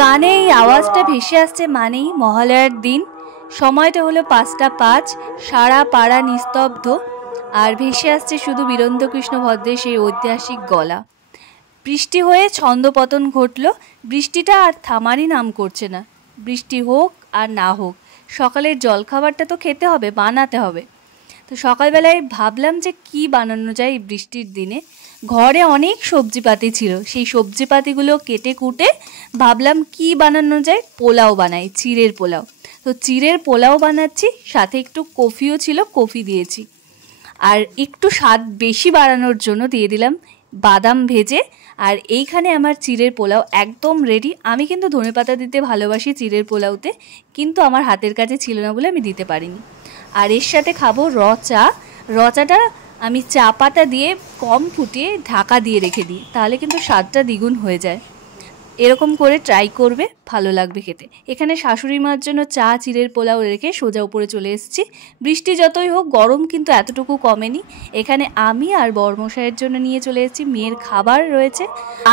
কানে এই আওয়াজটা ভেসে আসছে মানেই মহালয়ার দিন। সময়টা হলো 5:05, সারা পাড়া নিস্তব্ধ, আর ভেসে আসছে শুধু বীরেন্দ্রকৃষ্ণ ভদ্রের সেই ঐতিহাসিক গলা। বৃষ্টি হয়ে ছন্দপতন ঘটল, বৃষ্টিটা আর থামারই নাম করছে না। বৃষ্টি হোক আর না হোক, সকালের জলখাবারটা তো খেতে হবে, বানাতে হবে। তো সকালবেলায় ভাবলাম যে কি বানানো যায় এই বৃষ্টির দিনে। ঘরে অনেক সবজিপাতি ছিল, সেই সবজিপাতিগুলো কেটে কুটে ভাবলাম কি বানানো যায়, পোলাও বানাই, চিড়ের পোলাও। তো চিড়ের পোলাও বানাচ্ছি, সাথে একটু কফিও ছিল, কফি দিয়েছি। আর একটু স্বাদ বেশি বাড়ানোর জন্য দিয়ে দিলাম বাদাম ভেজে। আর এইখানে আমার চিড়ের পোলাও একদম রেডি। আমি কিন্তু ধনেপাতা দিতে ভালোবাসি চিড়ের পোলাওতে, কিন্তু আমার হাতের কাছে ছিল না বলে আমি দিতে পারিনি। আর এর সাথে খাবো চা। চাটা আমি চা পাতা দিয়ে কম ফুটিয়ে ঢাকা দিয়ে রেখে দিই, তাহলে কিন্তু স্বাদটা দ্বিগুণ হয়ে যায়। এরকম করে ট্রাই করবে, ভালো লাগবে খেতে। এখানে শাশুড়ি মার জন্য চা চিড়ের পোলাও রেখে সোজা উপরে চলে এসেছি। বৃষ্টি যতই হোক, গরম কিন্তু এতটুকু কমেনি। এখানে আমি আর বরমশাইয়ের জন্য নিয়ে চলে এসেছি মেয়ের খাবার রয়েছে।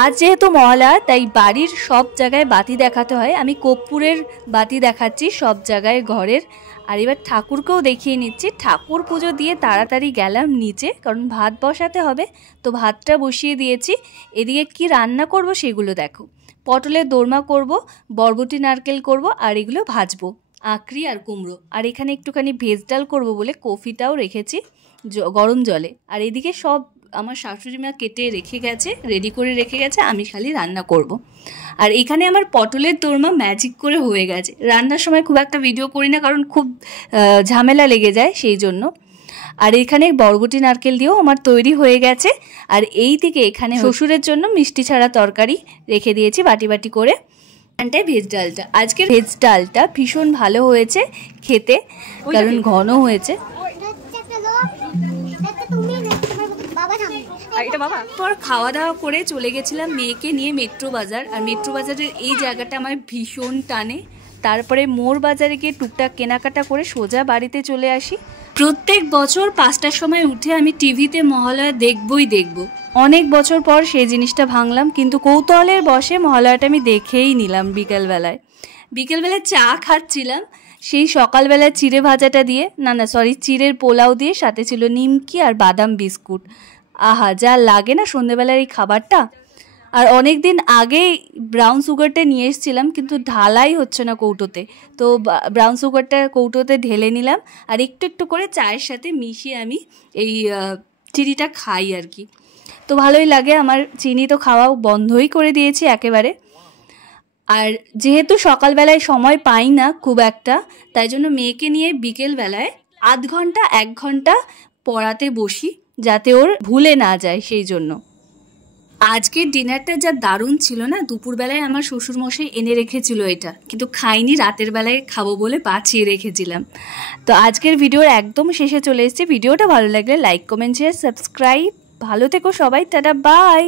আজ যেহেতু মহালয়া, তাই বাড়ির সব জায়গায় বাতি দেখাতে হয়। আমি কর্পূরের বাতি দেখাচ্ছি সব জায়গায় ঘরের। আর এবার ঠাকুরকেও দেখিয়ে নিচ্ছি। ঠাকুর পুজো দিয়ে তাড়াতাড়ি গেলাম নিচে, কারণ ভাত বসাতে হবে। তো ভাতটা বসিয়ে দিয়েছি। এদিকে কি রান্না করব সেগুলো দেখো। পটলের দোরমা করব, বরবটি নারকেল করব, আর এগুলো ভাজবো, আঁকড়ি আর কুমড়ো। আর এখানে একটুখানি ভেজ ডাল করব বলে কফিটাও রেখেছি গরম জলে। আর এদিকে সব আমার শাশুড়ি মা কেটে রেখে গেছে, রেডি করে রেখে গেছে, আমি খালি রান্না করব। আর এখানে আমার পটলের দোরমা ম্যাজিক করে হয়ে গেছে। রান্নার সময় খুব একটা ভিডিও করি না, কারণ খুব ঝামেলা লেগে যায় সেই জন্য। আর এখানে বরবটি নারকেল দিয়েও আমার তৈরি হয়ে গেছে। আর এই দিকে এখানে শ্বশুরের জন্য মিষ্টি ছাড়া তরকারি রেখে দিয়েছি বাটি বাটি করে। এখানটায় ভেজ ডালটা, আজকের ভেজ ডালটা ভীষণ ভালো হয়েছে খেতে, কারণ ঘন হয়েছে। পর খাওয়া দাওয়া করে চলে গেছিলাম মেয়েকে নিয়ে মেট্রো বাজার। আর মেট্রো বাজারের এই জায়গাটা আমার ভীষণ টানে। তারপরে মোড় বাজারে গিয়ে টুকটাক কেনাকাটা করে সোজা বাড়িতে চলে আসি। প্রত্যেক বছর 5টার সময় উঠে আমি টিভিতে মহালয়া দেখবই দেখব। অনেক বছর পর সেই জিনিসটা ভাঙলাম, কিন্তু কৌতূহলের বশে মহালয়াটা আমি দেখেই নিলাম। বিকেলবেলায় চা খাচ্ছিলাম, সেই সকালবেলায় চিড়ে ভাজাটা দিয়ে, চিড়ের পোলাও দিয়ে, সাথে ছিল নিমকি আর বাদাম বিস্কুট। আহা, যা লাগে না সন্ধ্যেবেলার এই খাবারটা। আর অনেক দিন আগেই ব্রাউন সুগারটা নিয়ে এসেছিলাম, কিন্তু ঢালাই হচ্ছে না কৌটোতে। তো ব্রাউন সুগারটা কৌটোতে ঢেলে নিলাম, আর একটু একটু করে চায়ের সাথে মিশিয়ে আমি এই চিনিটা খাই আর কি। তো ভালোই লাগে আমার। চিনি তো খাওয়া বন্ধই করে দিয়েছি একেবারে। আর যেহেতু সকালবেলায় সময় পাই না খুব একটা, তাই জন্য মেয়েকে নিয়ে বিকেলবেলায় 1/2 ঘন্টা 1 ঘন্টা পড়াতে বসি, যাতে ওর ভুলে না যায় সেই জন্য। আজকের ডিনারটা যা দারুণ ছিল না, দুপুরবেলায় আমার শ্বশুরমশাই এনে রেখেছিল এটা, কিন্তু খাইনি, রাতের বেলায় খাবো বলে বাঁচিয়ে রেখেছিলাম। তো আজকের ভিডিওর একদম শেষে চলে এসেছি। ভিডিওটা ভালো লাগলে লাইক, কমেন্ট, শেয়ার, সাবস্ক্রাইব। ভালো থেকো সবাই, টাটা, বাই।